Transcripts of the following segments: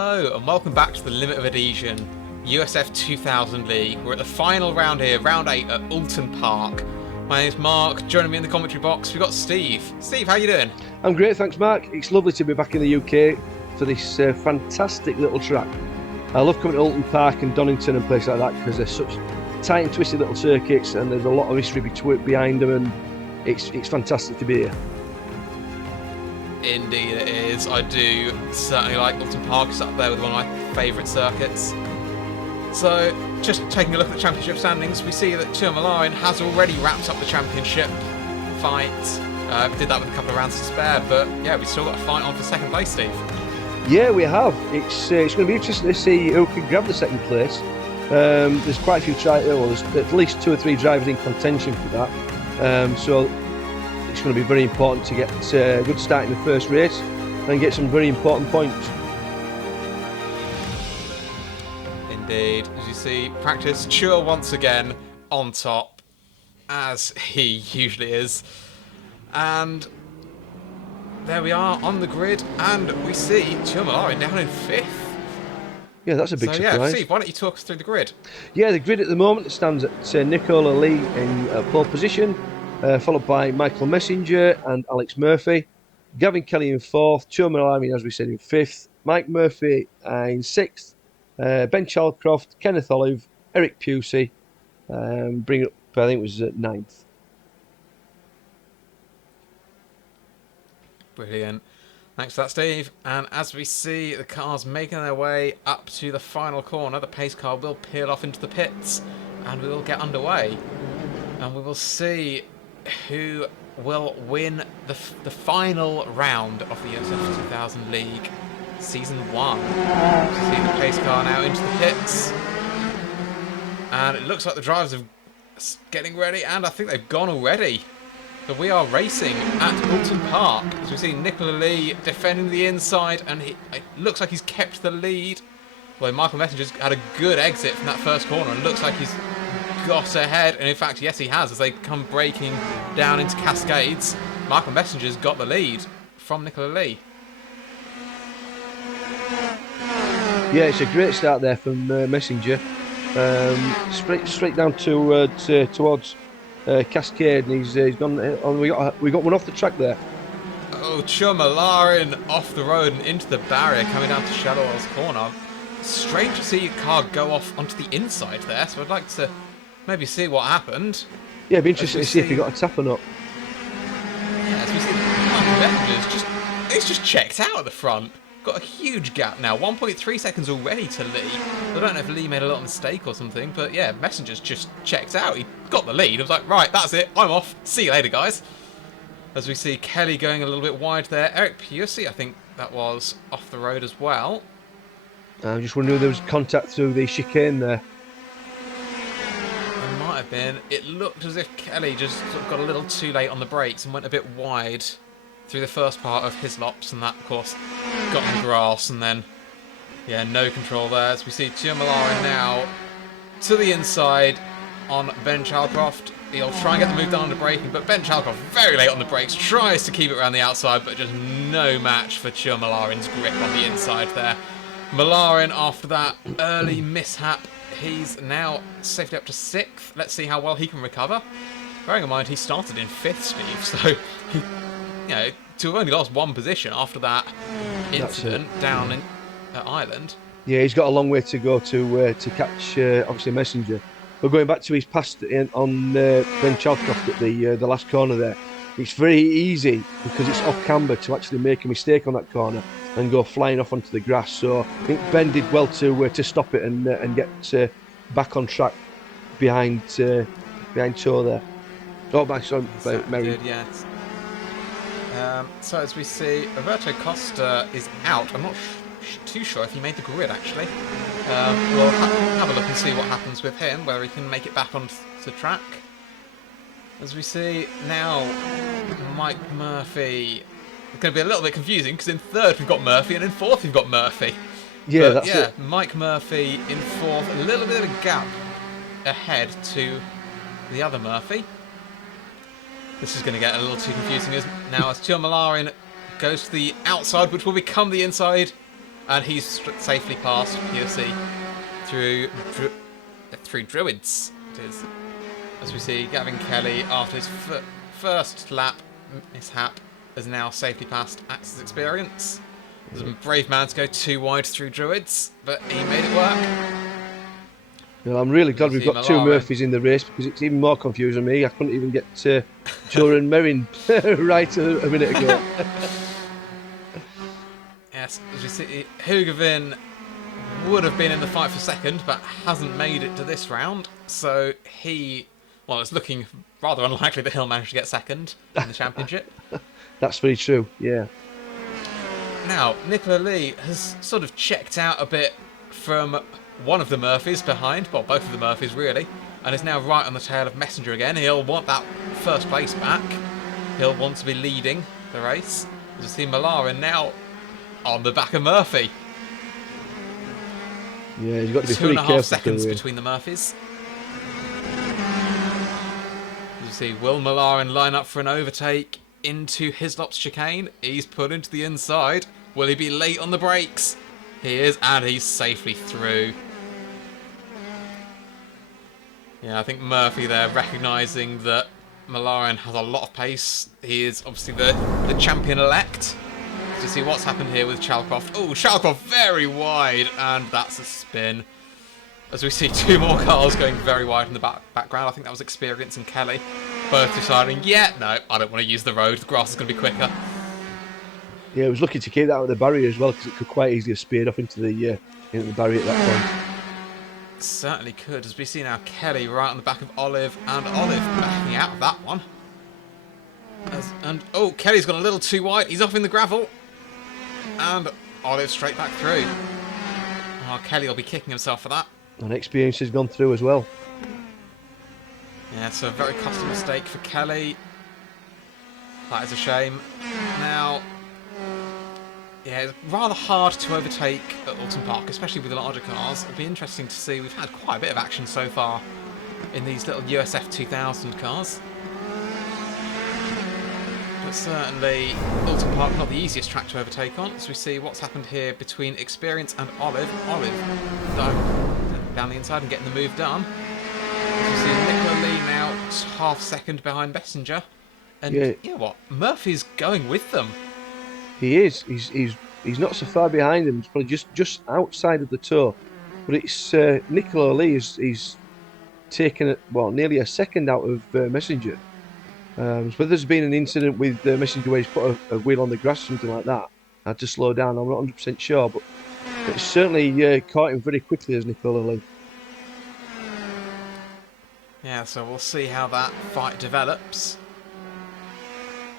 Hello and welcome back to the Limit of Adhesion USF2000 League. We're at the final round here, round 8 at Oulton Park. My name's Mark. Joining me in the commentary box, we've got Steve. Steve, how you doing? I'm great, thanks Mark. It's lovely to be back in the UK for this fantastic little track. I love coming to Oulton Park and Donington and places like that because they're such tight and twisted little circuits and there's a lot of history behind them, and it's fantastic to be here. Indeed it is. I do certainly like Oulton Park. It's up there with one of my favourite circuits. So, just taking a look at the championship standings, we see that Tourmaline has already wrapped up the championship fight. Did that with a couple of rounds to spare, but yeah, we've still got a fight on for second place, Steve. Yeah, we have. It's going to be interesting to see who can grab the second place. There's quite a few there's at least 2 or 3 drivers in contention for that. So it's going to be very important to get a good start in the first race and get some very important points. Indeed. As you see, practice Chur once again on top, as he usually is. And there we are on the grid, and we see Tourmaline down in 5th. Yeah, that's a big surprise. Yeah, Steve, why don't you talk us through the grid? Yeah, the grid at the moment stands at Nicola Lee in pole position, followed by Michael Messenger and Alex Murphy. Gavin Kelly in 4th, Tourmaline, as we said, in 5th. Mike Murphy in 6th. Ben Chalcroft, Kenneth Olive, Eric Pusey, bring it up, I think it was at 9th. Brilliant. Thanks for that, Steve. And as we see the cars making their way up to the final corner, the pace car will peel off into the pits and we will get underway. And we will see who will win the final round of the USF2000 League Season 1. So see the pace car now into the pits. And it looks like the drivers are getting ready, and I think they've gone already. So we are racing at Oulton Park. As we see Nicola Lee defending the inside, and it looks like he's kept the lead. Well, Michael Messenger's had a good exit from that first corner, and looks like he's got ahead. And in fact, yes, he has, as they come braking down into Cascades. Michael Messenger's got the lead from Nicola Lee. Yeah, it's a great start there from Messenger. Straight down towards Cascade, and he's gone. We got one off the track there. Oh, Tourmaline off the road and into the barrier, coming down to Shadowell's corner. Strange to see a car go off onto the inside there, so I'd like to maybe see what happened. Yeah, it'd be interesting to see if he got a tap or not. Yeah, as we see, Messenger's he's just checked out at the front. Got a huge gap now, 1.3 seconds already to Lee. I don't know if Lee made a little mistake or something, but yeah, Messenger's just checked out. He got the lead. I was like, right, that's it, I'm off. See you later, guys. As we see Kelly going a little bit wide there. Eric Pusey, I think that was off the road as well. I'm just wondering if there was contact through the chicane there. There might have been. It looked as if Kelly just sort of got a little too late on the brakes and went a bit wide through the first part of his laps, and that, of course, got on the grass, and then, yeah, no control there. As we see Tourmaline now to the inside on Ben Chalcroft. He'll try and get the move down under braking, but Ben Chalcroft, very late on the brakes, tries to keep it around the outside, but just no match for Tourmaline's grip on the inside there. Malarin, after that early mishap, he's now safely up to 6th. Let's see how well he can recover. Bearing in mind, he started in 5th, Steve, so he, you know, to have only lost 1 position after that incident down in Ireland. Yeah, he's got a long way to go to catch obviously Messenger. But going back to his pass on Ben Chalcroft at the last corner there, it's very easy because it's off camber to actually make a mistake on that corner and go flying off onto the grass. So I think Ben did well to stop it and get back on track behind Tour there. Oh, by Mary. Did, yes. So as we see, Roberto Costa is out. I'm not too sure if he made the grid, actually. We'll have a look and see what happens with him, whether he can make it back onto the track. As we see now, Mike Murphy. It's going to be a little bit confusing because in 3rd we've got Murphy and in 4th we've got Murphy. Yeah, but that's it. Mike Murphy in 4th, a little bit of a gap ahead to the other Murphy. This is going to get a little too confusing now as Tourmaline goes to the outside, which will become the inside. And he's safely past POC through Druids. It is. As we see, Gavin Kelly, after his first lap mishap, has now safely passed Axe's Experience. There's a brave man to go too wide through Druids, but he made it work. Well, I'm really glad we've got two Murphys in the race, because it's even more confusing me. I couldn't even get Joran Merrin right a minute ago. Yes, as we see, Hugavin would have been in the fight for second, but hasn't made it to this round. So it's looking rather unlikely that he'll manage to get second in the championship. That's very true, yeah. Now, Nicola Lee has sort of checked out a bit from one of the Murphys behind, well, both of the Murphys really, and is now right on the tail of Messenger again. He'll want that first place back. He'll want to be leading the race. As you see Malarin now on the back of Murphy. Yeah, he's got to be pretty careful. 2.5 seconds between the Murphys. As you see, will Malarin line up for an overtake into Hislop's chicane? He's put into the inside. Will he be late on the brakes? He is, and he's safely through. Yeah, I think Murphy there recognising that Malarin has a lot of pace. He is obviously the champion-elect. To see what's happened here with Chalcroft. Oh, Chalcroft very wide, and that's a spin. As we see two more cars going very wide in the background. I think that was Experience and Kelly. Both deciding, yeah, no, I don't want to use the road. The grass is going to be quicker. Yeah, I was looking to keep that with the barrier as well, because it could quite easily have speared off into the barrier at that point. Certainly could, as we see now Kelly right on the back of Olive, and Olive backing out of that one. Oh, Kelly's gone a little too wide. He's off in the gravel. And Olive straight back through. Oh, Kelly will be kicking himself for that. And Experience has gone through as well. Yeah, it's a very costly mistake for Kelly. That is a shame. Now, yeah, it's rather hard to overtake at Oulton Park, especially with the larger cars. It'll be interesting to see. We've had quite a bit of action so far in these little USF2000 cars. But certainly, Oulton Park not the easiest track to overtake on. So we see what's happened here between Experience and Olive. Olive down the inside and getting the move done. As we see Nicola Lee now half second behind Messenger. And you know what? Murphy's going with them. He is. He's not so far behind him. He's probably just outside of the toe. But it's Nicola Lee is taken nearly a second out of Messenger. So there's been an incident with Messenger where he's put a wheel on the grass, something like that. I had to slow down. I'm not 100% sure, but it's certainly caught him very quickly as Nicola Lee. Yeah, so we'll see how that fight develops.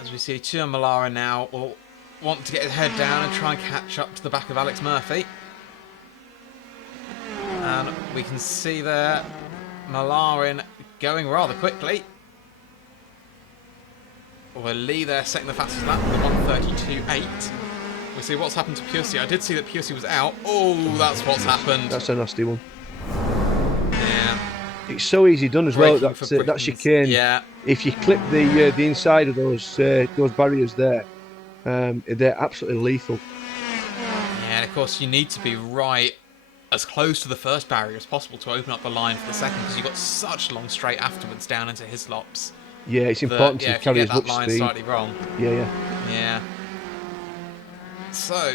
As we see Tua Malara now will want to get his head down and try and catch up to the back of Alex Murphy. And we can see there Malarin going rather quickly. Well, Lee there setting the fastest lap with a 1:32.8. We'll see what's happened to Pusey. I did see that Pusey was out. Oh, that's what's happened. That's a nasty one. Yeah. It's so easy done as well. That chicane. Yeah. If you clip the inside of those barriers there, they're absolutely lethal. Yeah, and of course you need to be right as close to the first barrier as possible to open up the line for the second, because you've got such long straight afterwards down into Hislops. Yeah, it's important to carry as much speed. If you get that line slightly wrong. Yeah. So,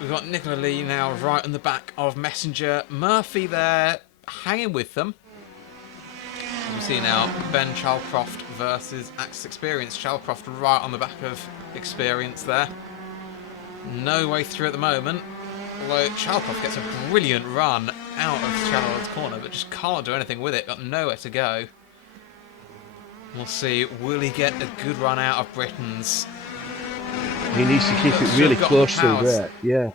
we've got Nicola Lee now right on the back of Messenger. Murphy there, hanging with them. As we see now, Ben Chalcroft versus Axis Experience. Chalcroft right on the back of Experience there. No way through at the moment. Although Chalcroft gets a brilliant run out of Charlotte's corner, but just can't do anything with it. Got nowhere to go. We'll see, will he get a good run out of Britain's? He needs to keep it really close to there, yeah.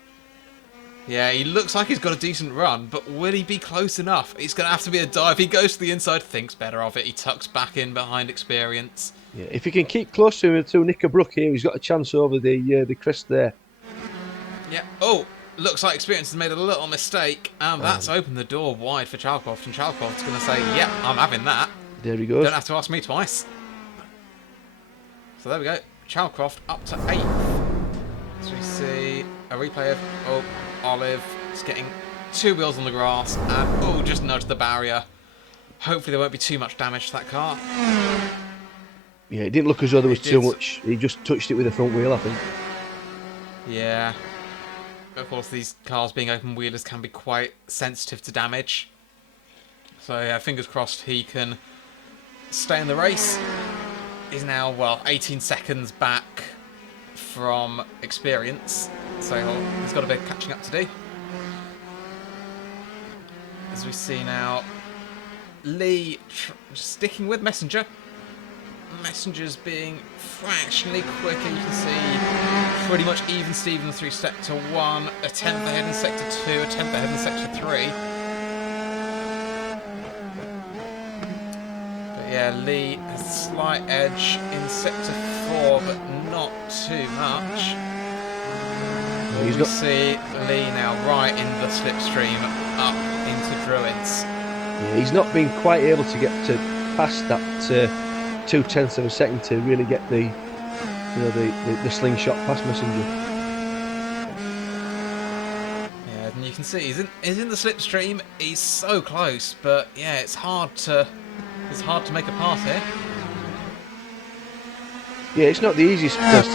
Yeah, he looks like he's got a decent run, but will he be close enough? It's going to have to be a dive. He goes to the inside, thinks better of it. He tucks back in behind Experience. Yeah, if he can keep close to him until Nicker Brook here, he's got a chance over the crest there. Yeah, oh, looks like Experience has made a little mistake, and that's opened the door wide for Chalcroft, and Chalcroft's going to say, yep, I'm having that. There he goes. Don't have to ask me twice. So there we go. Chalcroft up to 8th. So we see a replay of... Oh, Olive is getting 2 wheels on the grass and, oh, just nudged the barrier. Hopefully there won't be too much damage to that car. Yeah, it didn't look as though there was It too did. much. He just touched it with the front wheel, I think. Yeah. Of course, these cars being open wheelers can be quite sensitive to damage. So, yeah, fingers crossed he can stay in the race. He's now, well, 18 seconds back from experience. So he's got a bit of catching up to do. As we see now, Lee sticking with Messenger. Messenger's being fractionally quicker. You can see pretty much even Steven through Sector 1, a 10th ahead in Sector 2, a 10th ahead in Sector 3. But yeah, Lee has a slight edge in Sector 4, but not too much. We see Lee now right in the slipstream up into Druids. Yeah, he's not been quite able to get to past that 0.2 of a second to really get the slingshot past Messenger. Yeah, and you can see he's in the slipstream. He's so close, but yeah, it's hard to make a pass here. Yeah, it's not the easiest place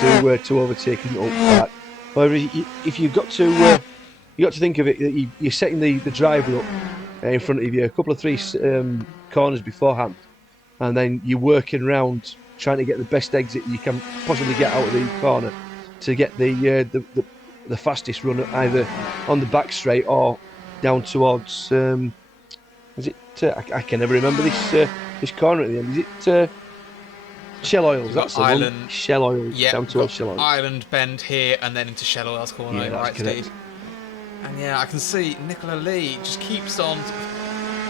to overtake in Oulton Park. However, if you've got to think of it that you're setting the driver up in front of you a couple of 3 corners beforehand, and then you're working around trying to get the best exit you can possibly get out of the corner to get the fastest run either on the back straight or down towards is it I can never remember this corner at the end. Is it Shell Oils? That's the Island one. Shell Oils. Yeah, down towards Shell Oils. Island bend here and then into Shell Oils corner. Yeah, right, correct. Steve. And yeah, I can see Nicola Lee just keeps on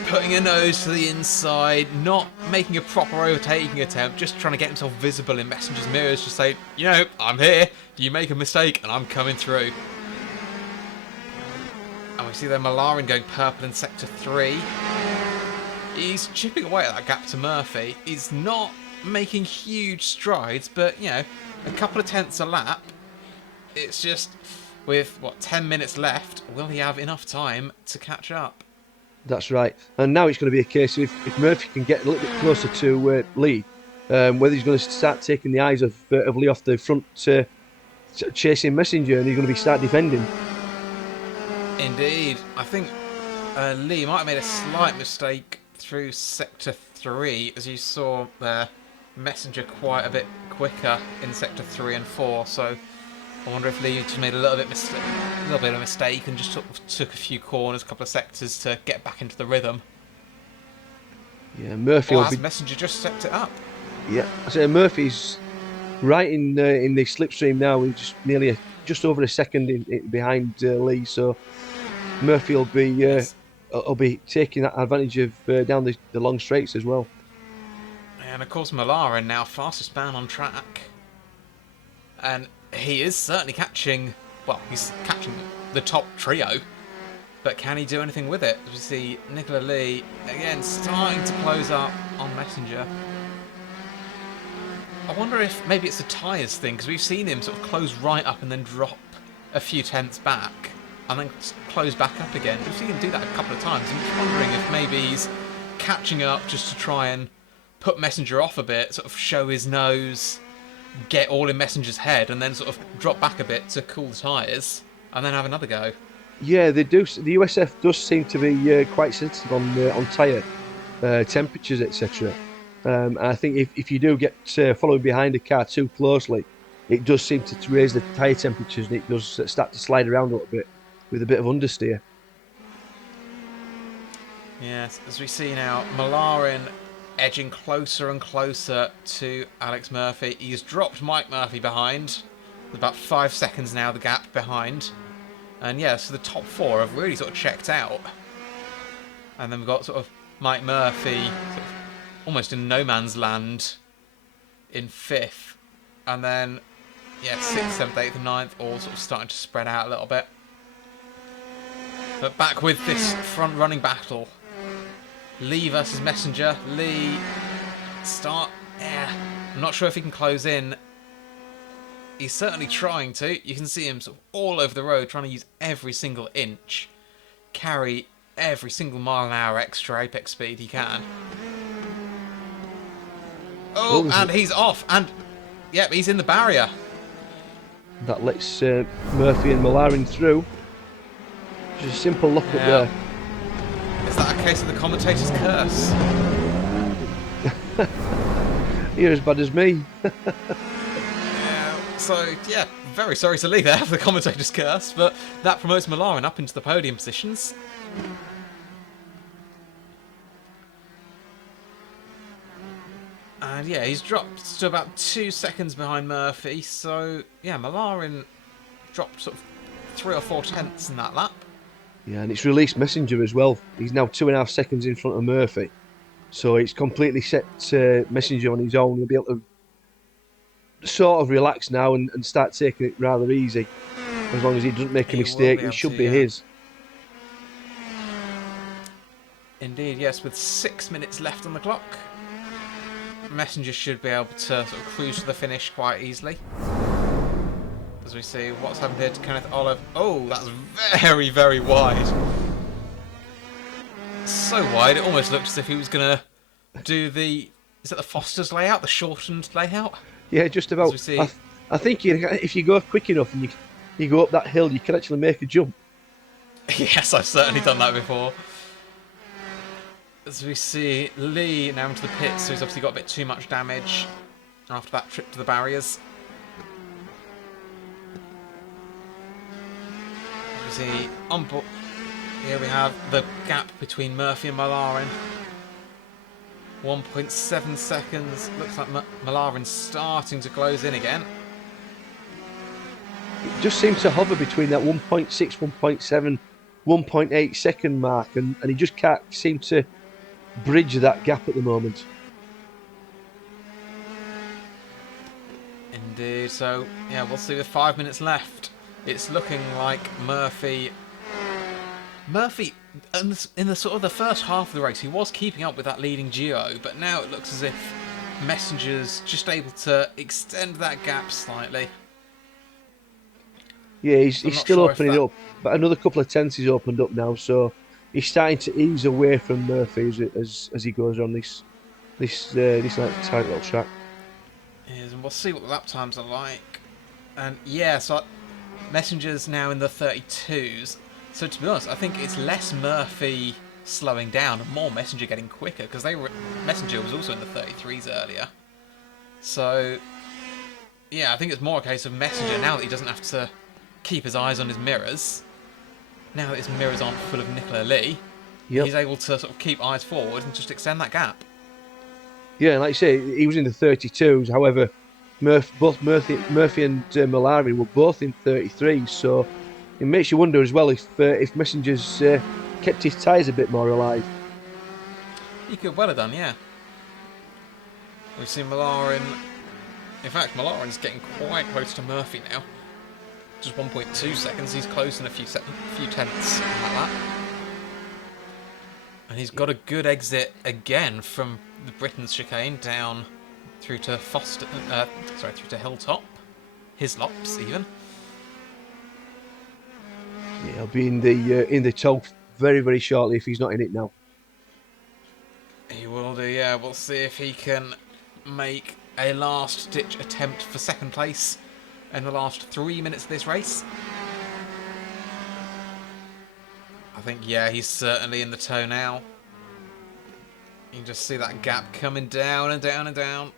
putting her nose to the inside, not making a proper overtaking attempt, just trying to get himself visible in Messenger's mirrors, just say, you know, I'm here, you make a mistake and I'm coming through. And we see there Malarin going purple in Sector 3. He's chipping away at that gap to Murphy. He's not making huge strides, but, you know, a couple of tenths a lap. It's just, with, 10 minutes left, will he have enough time to catch up? That's right. And now it's going to be a case of if Murphy can get a little bit closer to Lee, whether he's going to start taking the eyes of Lee off the front, chasing Messenger, and he's going to start defending. Indeed. I think Lee might have made a slight mistake through Sector 3, as you saw there. Messenger quite a bit quicker in Sector 3 and 4, so I wonder if Lee just made a little bit of a mistake and just took a few corners, a couple of sectors to get back into the rhymthm. Yeah, Murphy. Or has Messenger just stepped it up? Yeah, I say Murphy's right in the slipstream now. He's just nearly just over a second behind Lee, so Murphy will be taking that advantage of down the long straights as well. And of course, Malarin now fastest man on track, and he is certainly catching. Well, he's catching the top trio, but can he do anything with it? As we see Nicola Lee again starting to close up on Messenger. I wonder if maybe it's a tyres thing, because we've seen him sort of close right up and then drop a few tenths back and then close back up again. We've seen him do that a couple of times. I'm just wondering if maybe he's catching up just to try and put Messenger off a bit, sort of show his nose, get all in Messenger's head, and then sort of drop back a bit to cool the tyres, and then have another go. Yeah, they do. The USF does seem to be quite sensitive on tyre temperatures, etc. And I think if you do get following behind a car too closely, it does seem to raise the tyre temperatures, and it does start to slide around a little bit with a bit of understeer. Yes, as we see now, Malarin edging closer and closer to Alex Murphy. He's dropped Mike Murphy behind. There's about 5 seconds now, the gap behind. And yeah, so the top 4 have really sort of checked out. And then we've got sort of Mike Murphy sort of almost in no man's land in 5th. And then, yeah, 6th, 7th, 8th and 9th all sort of starting to spread out a little bit. But back with this front running battle. Lee versus Messenger. Lee I'm not sure if he can close in. He's certainly trying to. You can see him sort of all over the road trying to use every single inch, carry every single mile-an-hour extra apex speed he can. Oh, and he's off. And, yep, he's in the barrier. That lets Murphy and Malarin through. Just a simple look up there. Is that a case of the commentator's curse? You're as bad as me. So, yeah, very sorry to leave there for the commentator's curse, but that promotes Malarin up into the podium positions. And yeah, he's dropped to about 2 seconds behind Murphy, so yeah, Malarin dropped sort of 3 or 4 tenths in that lap. Yeah, and it's released Messenger as well. He's now 2.5 seconds in front of Murphy. So it's completely set Messenger on his own. He'll be able to sort of relax now and start taking it rather easy. As long as he doesn't make a mistake, it should be his. Indeed, yes, with 6 minutes left on the clock. Messenger should be able to sort of cruise to the finish quite easily. As we see what's happened here to Kenneth Olive. Oh, that's very, very wide. So wide, it almost looked as if he was going to do the... Is it the Foster's layout? The shortened layout? Yeah, just about. I think if you go quick enough and you go up that hill, you can actually make a jump. Yes, I've certainly done that before. As we see Lee now into the pits, so he's obviously got a bit too much damage after that trip to the barriers. As we see on board, here we have the gap between Murphy and Malarin. 1.7 seconds. Looks like Malarin's starting to close in again. It just seems to hover between that 1.6, 1.7, 1.8 second mark, and he just can't seem to bridge that gap at the moment. Indeed, so yeah, we'll see with 5 minutes left. It's looking like Murphy in the sort of the first half of the race, he was keeping up with that leading duo, but now it looks as if Messenger's just able to extend that gap slightly. Yeah, he's still opening up, but another couple of tenths he's opened up now, so he's starting to ease away from Murphy as he goes on this like tight little track. Yes, and we'll see what the lap times are like. And yeah, so Messenger's now in the 32s. So to be honest, I think it's less Murphy slowing down and more Messenger getting quicker, because Messenger was also in the 33s earlier. So yeah, I think it's more a case of Messenger now that he doesn't have to keep his eyes on his mirrors. Now that his mirrors aren't full of Nicola Lee, he's able to sort of keep eyes forward and just extend that gap. Yeah, like I say, he was in the 32s. However, both Murphy and Malarin were both in 33s, so it makes you wonder as well if Messenger's kept his tyres a bit more alive. He could well have done, yeah. We've seen Malarin. In fact, Malarin's getting quite close to Murphy now. Just 1.2 seconds. He's close in a few tenths on that lap. And he's got a good exit again from the Britain's chicane down through to through to Hilltop. Hislops even. Yeah, he'll be in the top very, very shortly if he's not in it now. He will do, yeah. We'll see if he can make a last-ditch attempt for second place in the last 3 minutes of this race. I think, yeah, he's certainly in the tow now. You can just see that gap coming down and down and down.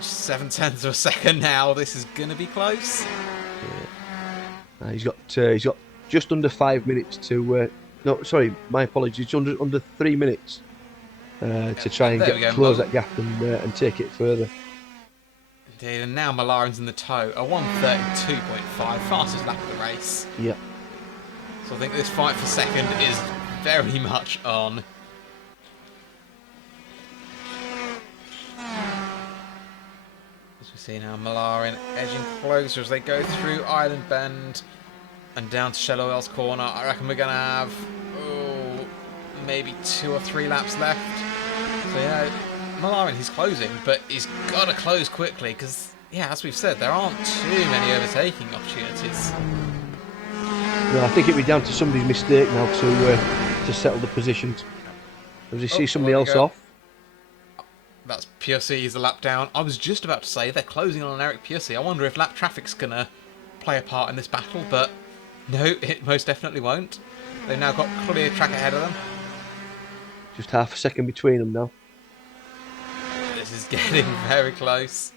0.7 of a second now. This is going to be close. Yeah. He's got just under 5 minutes to. No, sorry, my apologies. Under 3 minutes to try and close that gap and take it further. Indeed, and now Malarin's in the tow. A 1:32.5, fastest lap of the race. Yeah. So I think this fight for second is very much on. As we see now, Malarin edging closer as they go through Island Bend and down to Shallow Wells Corner. I reckon we're going to have maybe 2 or 3 laps left. So yeah, Malarin, he's closing, but he's got to close quickly because yeah, as we've said, there aren't too many overtaking opportunities. No, I think it'd be down to somebody's mistake now to settle the positions. As you Oh, see somebody well, we else go. off. That's Piercy's a lap down. I was just about to say they're closing on Eric Piercy. I wonder if lap traffic's going to play a part in this battle, but no, it most definitely won't. They've now got clear track ahead of them. Just half a second between them now. This is getting very close.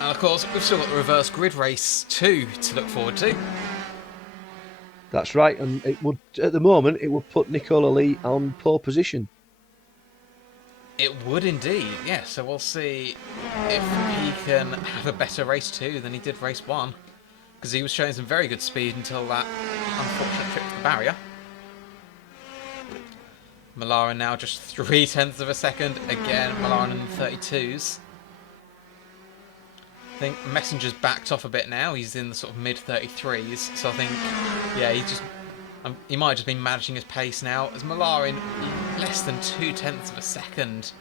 And of course, we've still got the reverse grid race 2 to look forward to. That's right, and it would at the moment it would put Nicola Lee on pole position. It would indeed, yeah. So we'll see if he can have a better race 2 than he did race 1. Because he was showing some very good speed until that unfortunate trip to the barrier. Malarin now just 0.3 of a second. Again, Malarin in the 32s. I think Messenger's backed off a bit now. He's in the sort of mid-33s. So I think, yeah, he's just... he might have just been managing his pace now. As Malarin, less than 0.2 of a second.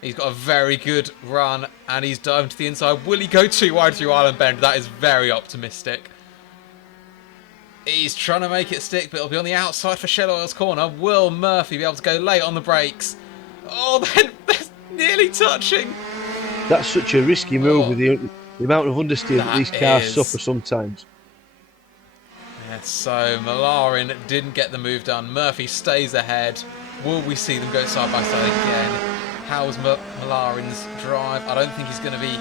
He's got a very good run, and he's diving to the inside. Will he go too wide through Island Bend? That is very optimistic. He's trying to make it stick, but it'll be on the outside for Shell Oil's corner. Will Murphy be able to go late on the brakes? Oh, they're nearly touching. That's such a risky move with the amount of understeer that these cars suffer sometimes. Yeah, so Malarin didn't get the move done. Murphy stays ahead. Will we see them go side by side again? How's Malarin's drive? I don't think he's going to be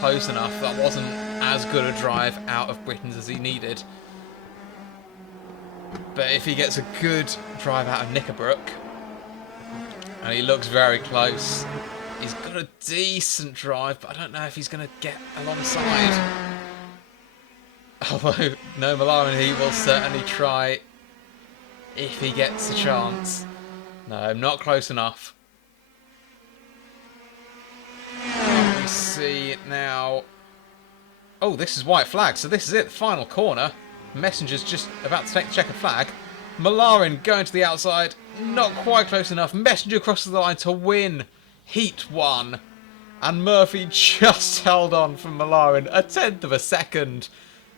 close enough. That wasn't as good a drive out of Britain's as he needed. But if he gets a good drive out of Knickerbrook, and he looks very close, he's got a decent drive, but I don't know if he's going to get alongside. Although, no, Malarin, he will certainly try if he gets a chance. No, not close enough. We see now... Oh, this is white flag, so this is it, the final corner. Messenger's just about to take the checkered flag. Malarin going to the outside, not quite close enough. Messenger crosses the line to win Heat 1. And Murphy just held on from Malarin 1/10 of a second,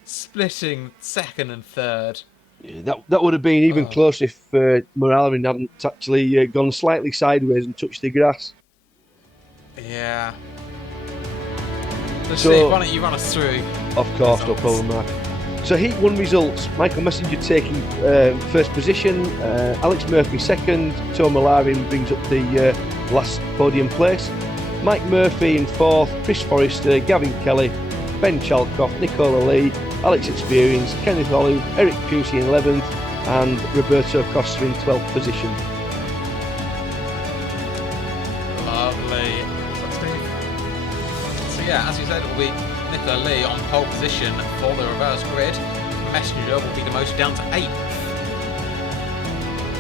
splitting second and third. Yeah, that would have been even closer if Malarin hadn't actually gone slightly sideways and touched the grass. Yeah. Let's see, why don't you run us through? Of course, no problem, Mark. So Heat 1 results, Michael Messenger taking first position, Alex Murphy second, Tom Malarin brings up the last podium place, Mike Murphy in fourth, Chris Forrester, Gavin Kelly, Ben Chalkoff, Nicola Lee, Alex Experience, Kenneth Olive, Eric Pusey in 11th and Roberto Costa in 12th position. Lovely. So yeah, as you said, it will be Nicola Lee on pole position for the reverse grid. Messenger will be demoted down to 8th.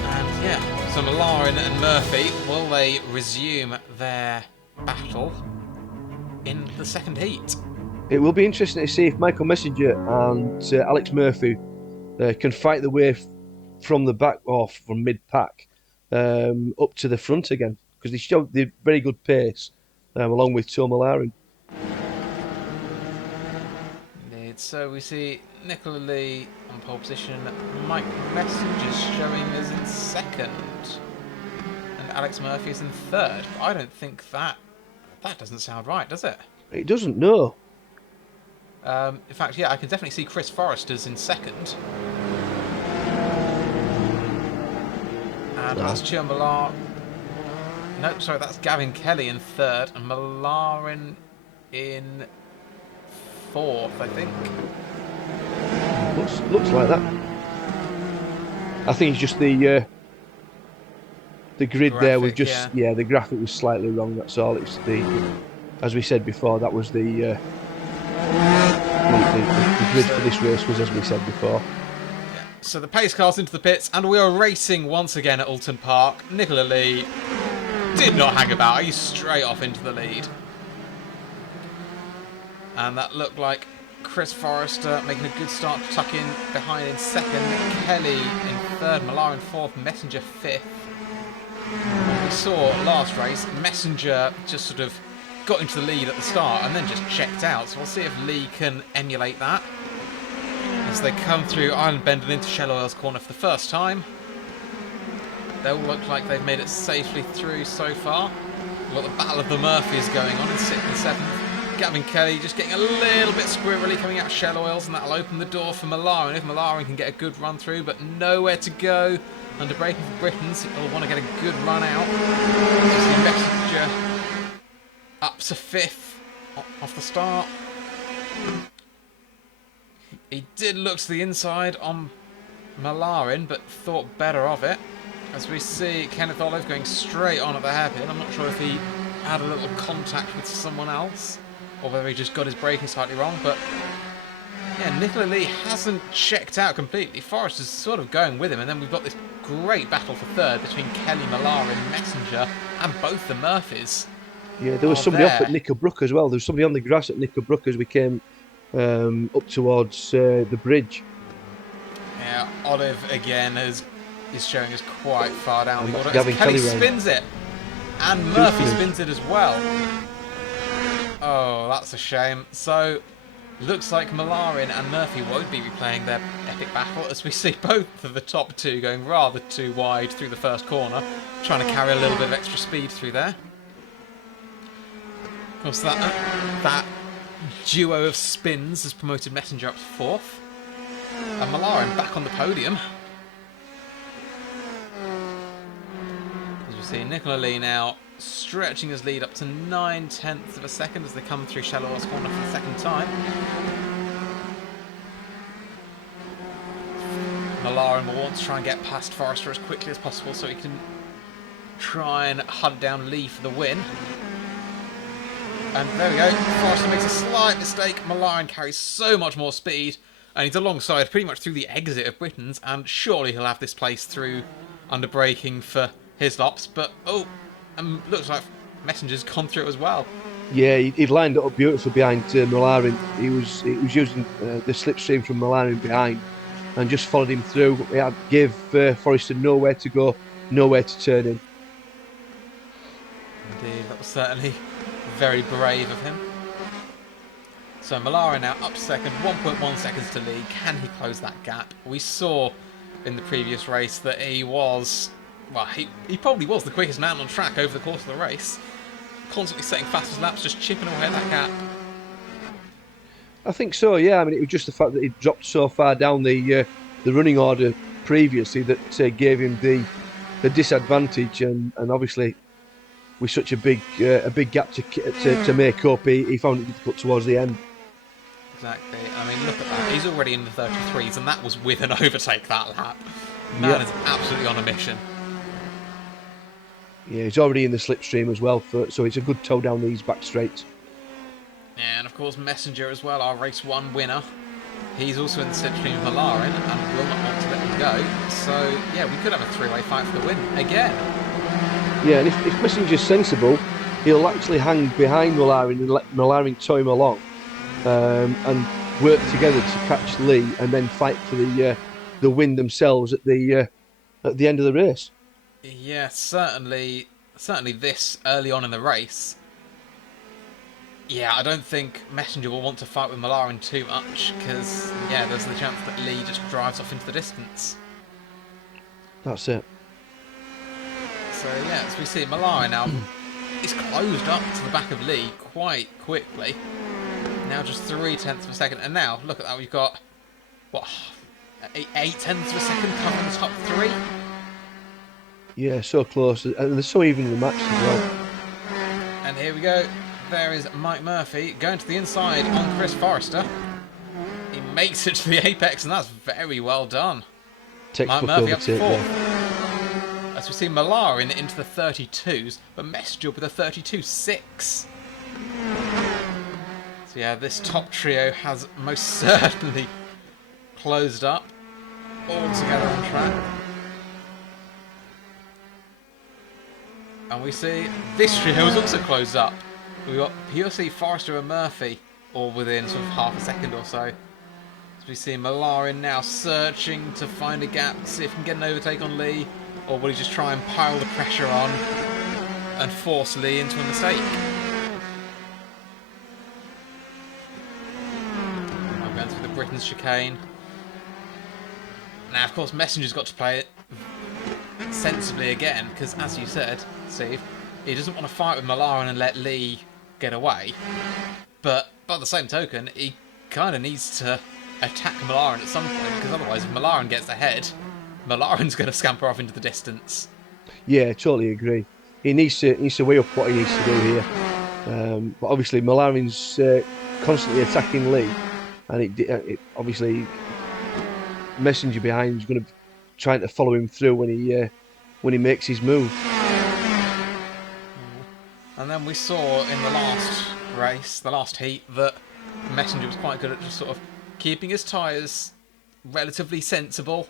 And yeah, so Malarin and Murphy, will they resume their battle in the second heat? It will be interesting to see if Michael Messenger and Alex Murphy can fight the way from the back or from mid-pack up to the front again, because they showed the very good pace along with Tom Malarin. So we see Nicola Lee on pole position, Mike Messenger's showing us in second, and Alex Murphy is in third. But I don't think that doesn't sound right, does it? It doesn't, no. In fact, yeah, I can definitely see Chris Forrester's in second. And that's Malarin. No, sorry, that's Gavin Kelly in third, and Malarin in fourth, I think. Looks like that. I think it's just the grid graphic, there was just the graphic was slightly wrong. That's all. It's as we said before, that was the grid for this race was as we said before. Yeah. So the pace car's into the pits, and we are racing once again at Oulton Park. Nicola Lee did not hang about. He's straight off into the lead. And that looked like Chris Forrester making a good start to tuck in behind in second. Kelly in third, Malarin fourth, Messenger fifth. And we saw last race, Messenger just sort of got into the lead at the start and then just checked out. So we'll see if Lee can emulate that as they come through Island Bend and into Shell Oil's corner for the first time. They all look like they've made it safely through so far. We've got the Battle of the Murphys going on in 6th and 7th. Gavin Kelly just getting a little bit squirrely coming out of Shell Oils, and that'll open the door for Malarin if Malarin can get a good run through, but nowhere to go. Under braking for Britons, he'll want to get a good run out. So Messenger up to 5th off the start. He did look to the inside on Malarin, but thought better of it. As we see Kenneth Olive going straight on at the hairpin. I'm not sure if he had a little contact with someone else or whether he just got his braking slightly wrong, but yeah, Nicola Lee hasn't checked out completely. Forrest is sort of going with him, and then we've got this great battle for 3rd between Kelly, Malarin, Messenger, and both the Murphys. Yeah, there was somebody off at Knickerbrook as well. There was somebody on the grass at Knickerbrook as we came up towards the bridge. Yeah, Olive again is showing us quite far down the order. Gavin Kelly Kelly spins it, and Murphy spins it as well. Oh, that's a shame. So, looks like Malarin and Murphy won't be replaying their epic battle, as we see both of the top two going rather too wide through the first corner, trying to carry a little bit of extra speed through there. Of course, that duo of spins has promoted Messenger up to 4th. And Malarin back on the podium. As we see Nicola Lee now stretching his lead up to 9/10 of a second as they come through Shallow's corner for the second time. Malarin will want to try and get past Forrester as quickly as possible so he can try and hunt down Lee for the win. And there we go, Forrester makes a slight mistake. Malarin carries so much more speed, and he's alongside pretty much through the exit of Britons, and surely he'll have this place through under braking for his laps, but looks like Messenger's gone through as well. Yeah, he'd lined it up beautifully behind Malarin. He was using the slipstream from Malarin behind and just followed him through. He gave Forrester nowhere to go, nowhere to turn in. Indeed, that was certainly very brave of him. So Malarin now up second, 1.1 seconds to lead. Can he close that gap? We saw in the previous race that he was, well, he probably was the quickest man on track over the course of the race. Constantly setting fastest laps, just chipping away at that gap. I think so, yeah. I mean, it was just the fact that he dropped so far down the running order previously that gave him the disadvantage, and obviously with such a big gap to make up, he found it difficult towards the end. Exactly. I mean, look at that. He's already in the 33s, and that was with an overtake that lap. Man is absolutely on a mission. Yeah, he's already in the slipstream as well, so it's a good tow down these back straights. And of course, Messenger as well, our race 1 winner. He's also in the slipstream of Malarin and will not want to let him go. So, yeah, we could have a three-way fight for the win again. Yeah, and if Messenger's sensible, he'll actually hang behind Malarin and let Malarin tow him along, and work together to catch Lee and then fight for the win themselves at the end of the race. Yeah, certainly this early on in the race. Yeah, I don't think Messenger will want to fight with Malarin too much because, yeah, there's the chance that Lee just drives off into the distance. That's it. So, yeah, as we see, Malarin now is closed up to the back of Lee quite quickly. Now just 0.3 of a second. And now, look at that, we've got, what, 0.8 of a second covering the top 3? Yeah, so close. And they're so even in the match as well. And here we go. There is Mike Murphy going to the inside on Chris Forrester. He makes it to the apex, and that's very well done. Mike Murphy up to 4th. As we see Malarin into the 32s, but Messenger with a 32.6. So yeah, this top trio has most certainly closed up, all together on track. And we see this trio has also closed up. We've got POC, Forrester and Murphy all within sort of half a second or so. As we see Malarin now searching to find a gap to see if he can get an overtake on Lee, or will he just try and pile the pressure on and force Lee into a mistake? into the chicane. Now, of course, Messenger's got to play it sensibly again, because as you said, Steve, he doesn't want to fight with Malaran and let Lee get away. But by the same token, he kind of needs to attack Malaran at some point, because otherwise if Malaran gets ahead, Malaran's going to scamper off into the distance. Yeah, totally agree. He needs to weigh up what he needs to do here. But obviously Malarin's constantly attacking Lee, and it obviously Messenger behind is going to be trying to follow him through when he makes his move. And then we saw in the last race, the last heat, that Messenger was quite good at just sort of keeping his tyres relatively sensible.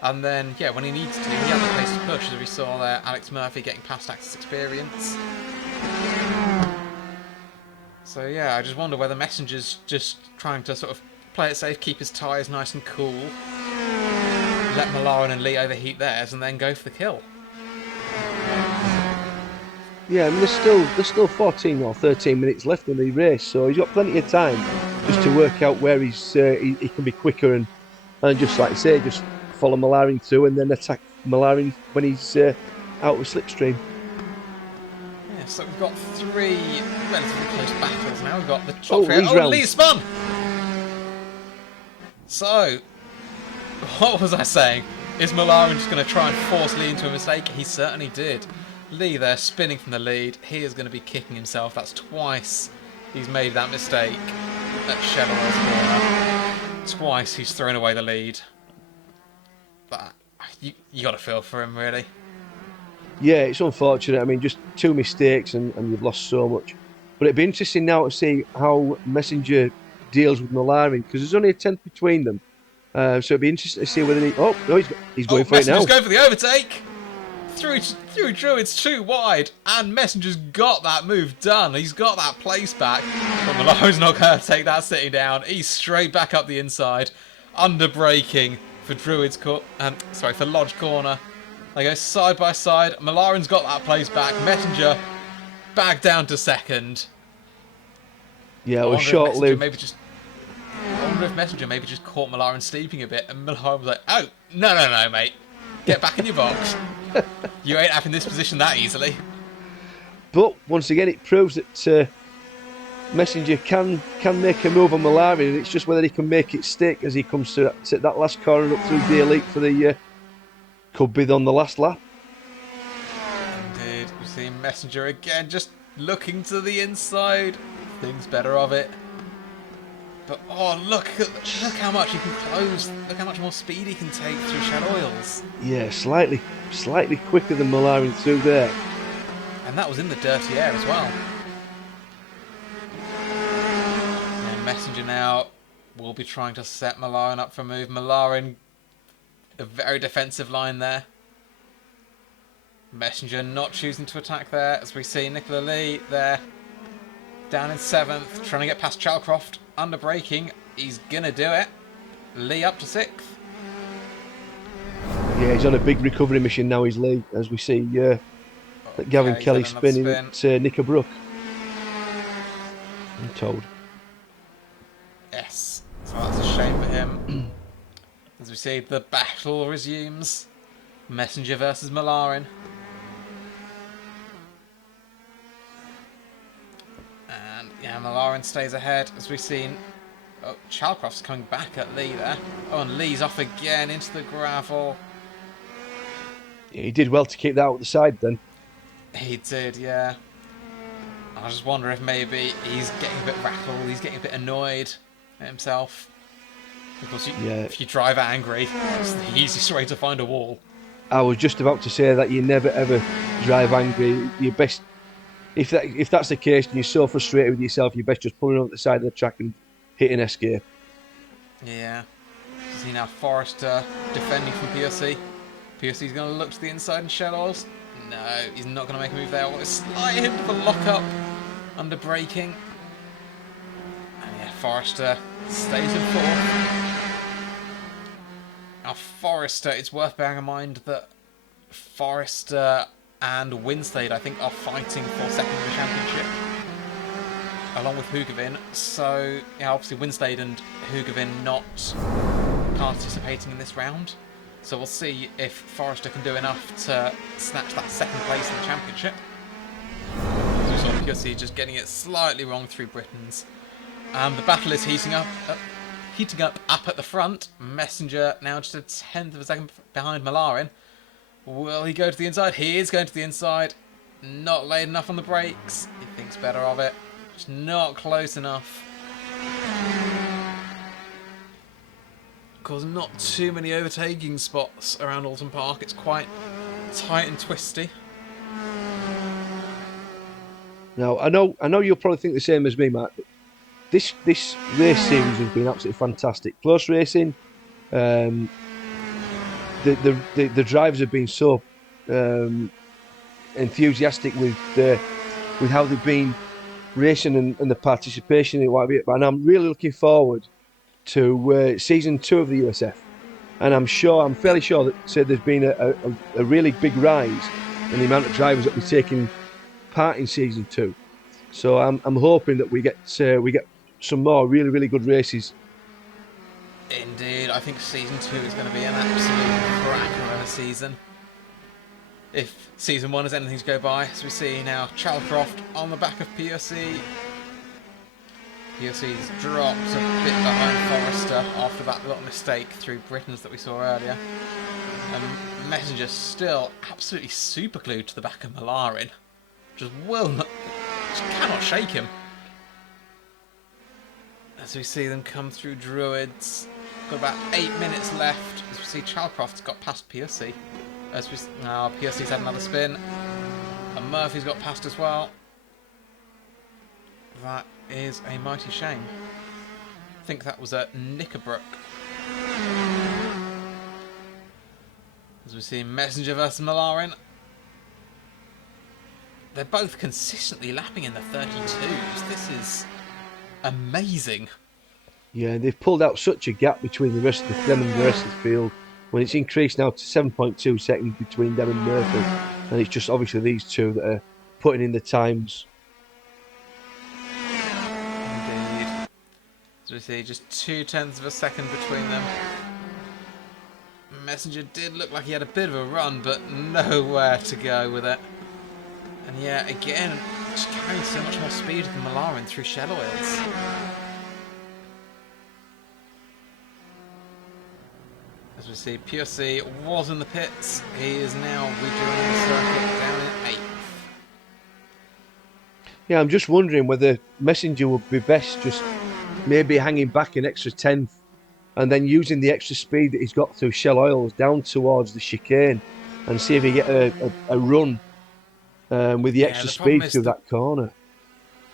And then, yeah, when he needs to, he had the pace to push, as we saw there, Alex Murphy getting past Axis Experience. So yeah, I just wonder whether Messenger's just trying to sort of play it safe, keep his tyres nice and cool, let Malaran and Lee overheat theirs, and then go for the kill. Yeah, I mean there's still 14 or 13 minutes left in the race, so he's got plenty of time just to work out where he can be quicker and just like I say, just follow Malaran through and then attack Malaran when he's out of slipstream. Yeah, so we've got 3 relatively close battles now. We've got the top three. Lee's round. Lee spun! So, what was I saying? Is Malaran just going to try and force Lee into a mistake? He certainly did. Lee there, spinning from the lead. He is going to be kicking himself. That's twice he's made that mistake at Shellwell's corner. Twice he's thrown away the lead. But you got to feel for him, really. Yeah, it's unfortunate. I mean, just 2 mistakes and you've lost so much. But it'd be interesting now to see how Messenger deals with Malaran, because there's only a tenth between them. So it'd be interesting to see whether he... Oh, no, he's going for it now. Messenger's going for the overtake! Through Druids too wide, and Messenger's got that move done. He's got that place back, but Malaran's not going to take that sitting down. He's straight back up the inside, under braking for for Lodge corner. They go side by side. Malaran's got that place back. Messenger back down to second. Yeah, it was short-lived. I wonder if Messenger maybe just caught Malaran sleeping a bit, and Malaran was like, "Oh, no, mate, get back in your box. You ain't having this position that easily." But once again, it proves that Messenger can make a move on Malaran, and it's just whether he can make it stick as he comes to that last corner up through the elite for the could be on the last lap. Indeed, we see Messenger again, just looking to the inside. Thinks better of it. But oh, look how much he can close. Look how much more speed he can take through Shell Oils. Yeah, slightly quicker than Malaran through there. And that was in the dirty air as well. And Messenger now will be trying to set Malaran up for a move. Malaran, a very defensive line there. Messenger not choosing to attack there, as we see Nicola Lee there. Down in 7th, trying to get past Chalcroft. Under braking, he's gonna do it. Lee up to 6th. Yeah, he's on a big recovery mission now, he's Lee, as we see that Gavin Kelly spinning at Knickerbrook. I'm told. Yes, so that's a shame for him. As we see, the battle resumes. Messenger versus Malaran. And yeah, Malaran stays ahead, as we've seen. Oh, Chalcroft's coming back at Lee there. Oh, and Lee's off again into the gravel. Yeah, he did well to keep that out the side then. He did, yeah. I just wonder if maybe he's getting a bit rattled, he's getting a bit annoyed at himself. Because if you drive angry, it's the easiest way to find a wall. I was just about to say that you never ever drive angry. You're best, if that's the case and you're so frustrated with yourself, you're best just pulling over the side of the track and hitting escape. Yeah. See now Forrester defending from POC. POC's going to look to the inside and Shell Oils. No, he's not going to make a move there. What a slide him to the lock-up under braking. And yeah, Forrester stays in 4th. Now Forrester, it's worth bearing in mind that Forrester and Winslade, I think, are fighting for second in the championship. along with Hugavin. So, yeah, obviously Winslade and Hugavin not participating in this round. So we'll see if Forrester can do enough to snatch that second place in the championship. So we saw PSC just getting it slightly wrong through Britons. And the battle is heating up at the front. Messenger now just a tenth of a second behind Malarin. Will he go to the inside? He is going to the inside. Not late enough on the brakes. He thinks better of it. Just not close enough. Of course, not too many overtaking spots around Oulton Park. It's quite tight and twisty. Now, I know you'll probably think the same as me, Matt. But this race series has been absolutely fantastic. Close racing. The drivers have been so enthusiastic with how they've been racing and the participation in it. And I'm really looking forward to season 2 of the USF. And I'm fairly sure that there's been a really big rise in the amount of drivers that will be taking part in season 2. So I'm hoping that we get some more really good races. Indeed, I think season 2 is going to be an absolute cracker of a season. If season 1 is anything to go by, as we see now, Chalcroft on the back of POC. POC's dropped a bit behind Forrester after that little mistake through Britons that we saw earlier. And Messenger still absolutely super glued to the back of Malarin. Just cannot shake him. As we see them come through Druids. Got about 8 minutes left. As we see Chalcroft's got past POC. Now POC's had another spin. And Murphy's got past as well. That is a mighty shame. I think that was at Knickerbrook. As we see Messenger versus Malarin. They're both consistently lapping in the 32s. This is amazing. Yeah, they've pulled out such a gap between them and the rest of the field. When it's increased now to 7.2 seconds between them and Murphy. And it's just obviously these two that are putting in the times. Indeed. As we see, just 0.2 of a second between them. Messenger did look like he had a bit of a run, but nowhere to go with it. And yeah, again, just carrying so much more speed than Malarin through shell oils. As we see, POC was in the pits. He is now rejoining the circuit down in 8th. Yeah, I'm just wondering whether Messenger would be best just maybe hanging back an extra tenth and then using the extra speed that he's got through shell oils down towards the chicane and see if he get a run with the extra speed through that corner.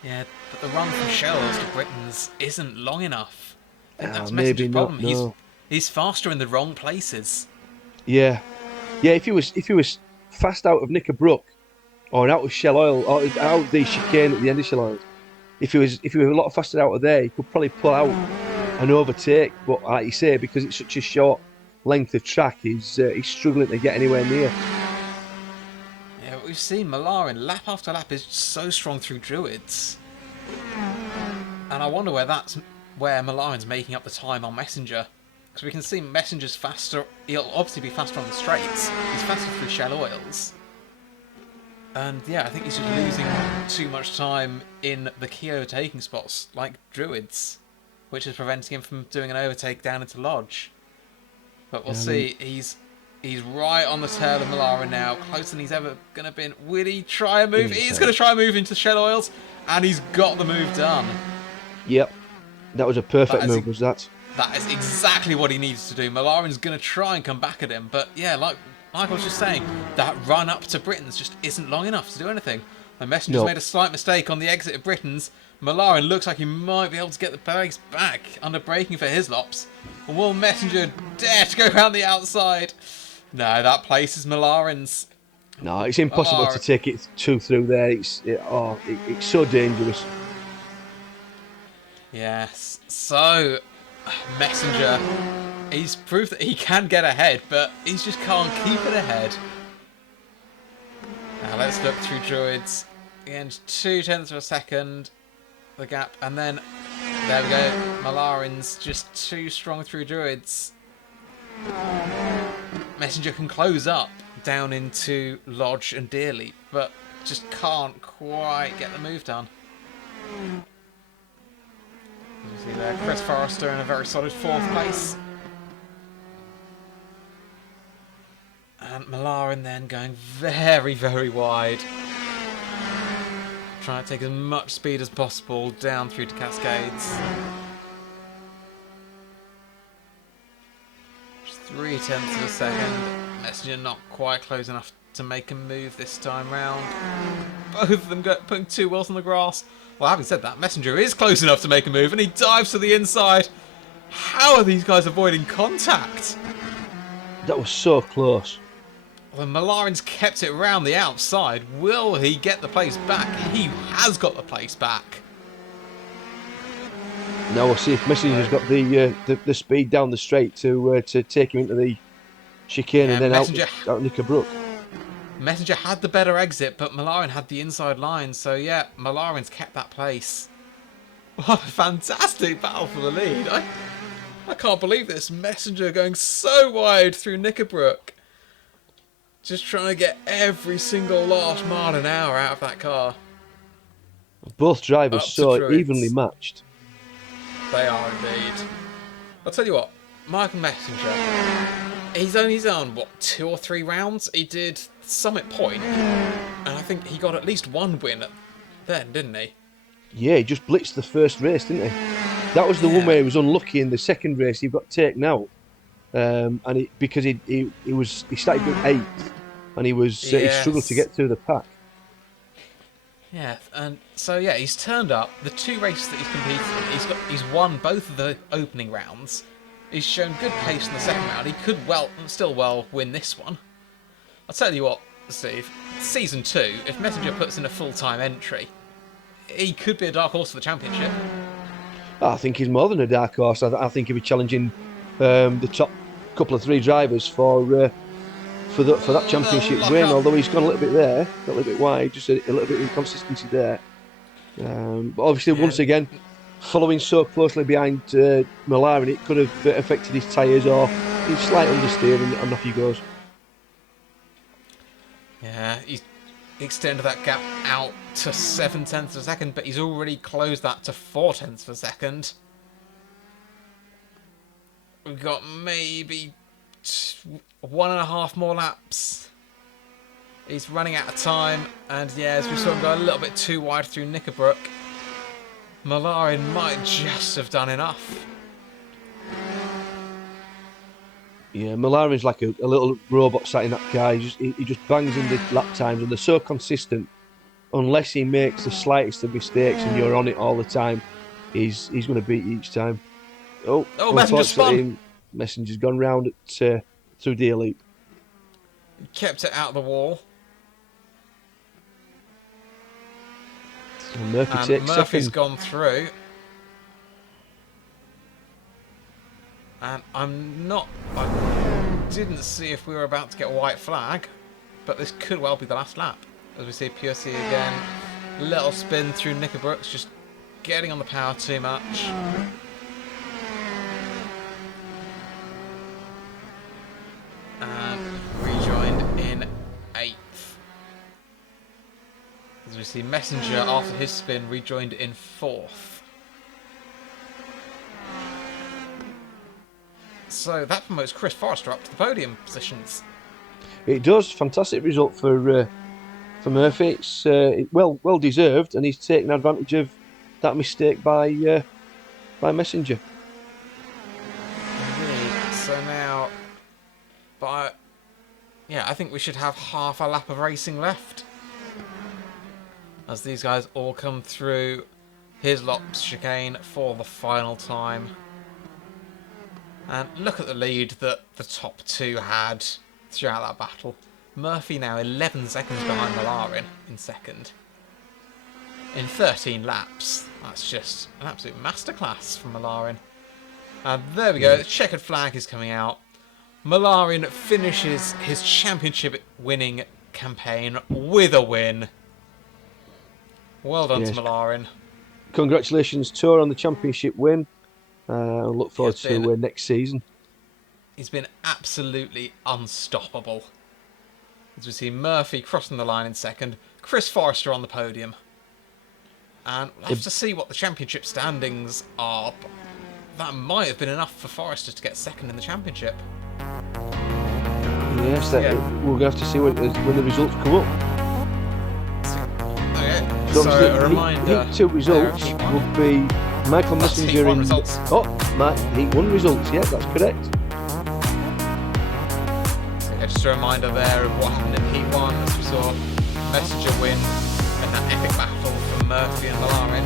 Yeah, but the run from shell oils to Britons isn't long enough. I think that's Messenger's problem. No. He's faster in the wrong places. Yeah. If he was fast out of Knickerbrook or out of shell oil or out of the chicane at the end of shell oils, if he was a lot faster out of there, he could probably pull out and overtake. But like you say, because it's such a short length of track, he's struggling to get anywhere near. Yeah, we've seen Malarin lap after lap is so strong through Druids, and I wonder where Malarin's making up the time on Messenger. Because we can see Messenger's faster. He'll obviously be faster on the straights. He's faster through shell oils. And yeah, I think he's just losing too much time in the key overtaking spots, like Druids, which is preventing him from doing an overtake down into Lodge. But we'll see. He's right on the tail of Malarin now, closer than he's ever going to be. Will he try a move? He's going to try a move into shell oils, and he's got the move done. Yep. That was a perfect move, was that? That is exactly what he needs to do. Malarin's going to try and come back at him, but yeah, like I was just saying, that run up to Britons just isn't long enough to do anything. The Messenger's made a slight mistake on the exit of Britons. Malarin looks like he might be able to get the brakes back under braking for his lops. Will Messenger dare to go around the outside? No, that place is Malarin's. No, it's impossible to take it through there. It's so dangerous. Yes, so Messenger, he's proved that he can get ahead, but he just can't keep it ahead. Now let's look through Druids. Again, 0.2 of a second. the gap. And then, there we go. Malarin's just too strong through Druids. Messenger can close up down into Lodge and Dearly, but just can't quite get the move done. You see there, Chris Forrester in a very solid 4th place. And Malarin then going very, very wide. Trying to take as much speed as possible down through to Cascades. Just 0.3 of a second. Messenger not quite close enough to make a move this time round. Both of them putting 2 wheels on the grass. Well, having said that, Messenger is close enough to make a move, and he dives to the inside. How are these guys avoiding contact? That was so close. Well, Malarin's kept it round the outside. Will he get the place back? He has got the place back. Now we'll see if Messenger's got the speed down the straight to take him into the chicane and then out Nicker Brook. Messenger had the better exit, but Malarin had the inside line. So yeah, Malarin's kept that place. What a fantastic battle for the lead. I can't believe this. Messenger going so wide through Knickerbrook. Just trying to get every single last mile an hour out of that car. Both drivers so evenly matched. They are indeed. I'll tell you what, Michael Messenger, he's only done, what, 2 or 3 rounds? He did Summit Point, and I think he got at least 1 win then, didn't he? Yeah, he just blitzed the first race, didn't he? That was the one where he was unlucky in the second race. He got taken out, and because he started going 8th, and he struggled to get through the pack. Yeah, and so yeah, he's turned up. The 2 races that he's competed in, he's won both of the opening rounds. He's shown good pace in the second round. He could still win this one. I'll tell you what, Steve. Season 2, if Messenger puts in a full-time entry, he could be a dark horse for the championship. I think he's more than a dark horse. I think he'll be challenging the top couple of 3 drivers for that championship win. Although he's gone a little bit there, a little bit wide, just a little bit of inconsistency there. But obviously, once again, following so closely behind Malarin, it could have affected his tyres or his slight understeer, and off he goes. Yeah, he's extended that gap out to 0.7 of a second, but he's already closed that to 0.4 of a second. We've got maybe 1.5 more laps. He's running out of time, and yeah, as we saw him go a little bit too wide through Knickerbrook, Malarin might just have done enough. Yeah, Malarin's like a little robot sat in that car. He just bangs in the lap times, and they're so consistent. Unless he makes the slightest of mistakes and you're on it all the time, he's going to beat you each time. Oh, Messenger's spun. Messenger's gone round through the elite. He kept it out of the wall. And Murphy's gone through. And I didn't see if we were about to get a white flag, but this could well be the last lap. As we see POC again, little spin through Knickerbrooks, just getting on the power too much. And rejoined in 8th. As we see Messenger, after his spin, rejoined in 4th. So that promotes Chris Forrester up to the podium positions. It does. Fantastic result for Murphy. It's well deserved, and he's taken advantage of that mistake by Messenger. Indeed. So now, I think we should have half a lap of racing left, as these guys all come through his Lops chicane for the final time. And look at the lead that the top 2 had throughout that battle. Murphy now 11 seconds behind Malarin in 2nd. In 13 laps. That's just an absolute masterclass from Malarin. And there we go, the checkered flag is coming out. Malarin finishes his championship winning campaign with a win. Well done to Malarin. congratulations, Tour, on the championship win. I look forward to next season. He's been absolutely unstoppable. As we see Murphy crossing the line in second, Chris Forrester on the podium. And we'll have to see what the championship standings are. That might have been enough for Forrester to get second in the championship. Yes, we're going to have to see when the results come up. Okay, so a reminder. Heat 2 results would be Michael Messenger in... Results. Oh, Heat 1 results, yeah, that's correct. So yeah, just a reminder there of what happened in Heat 1, as we saw Messenger win in that epic battle from Murphy and Malarin.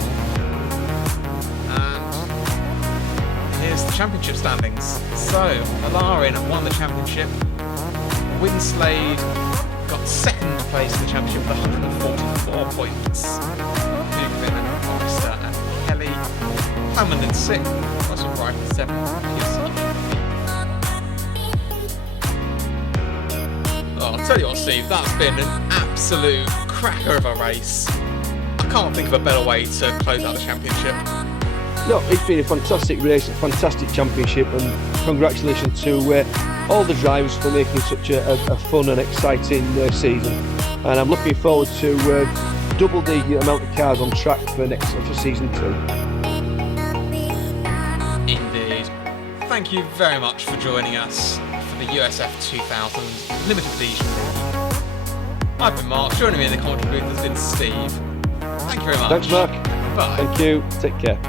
And here's the championship standings. So, Malarin won the championship. Winslade got second place in the championship with 144 points. Hugvin and Forrester and Kelly. Hammond in 6th, Russell Bright in 7th. Oh, I'll tell you what, Steve, that's been an absolute cracker of a race. I can't think of a better way to close out the championship. No, it's been a fantastic race, a fantastic championship, and congratulations to all the drivers for making such a fun and exciting season. And I'm looking forward to double the amount of cars on track for season 2. Indeed. Thank you very much for joining us for the USF2000 Limited Adhesion. I've been Mark. Joining me in the commentary booth has been Steve. Thank you very much. Thanks, Mark. Bye. Thank you. Take care.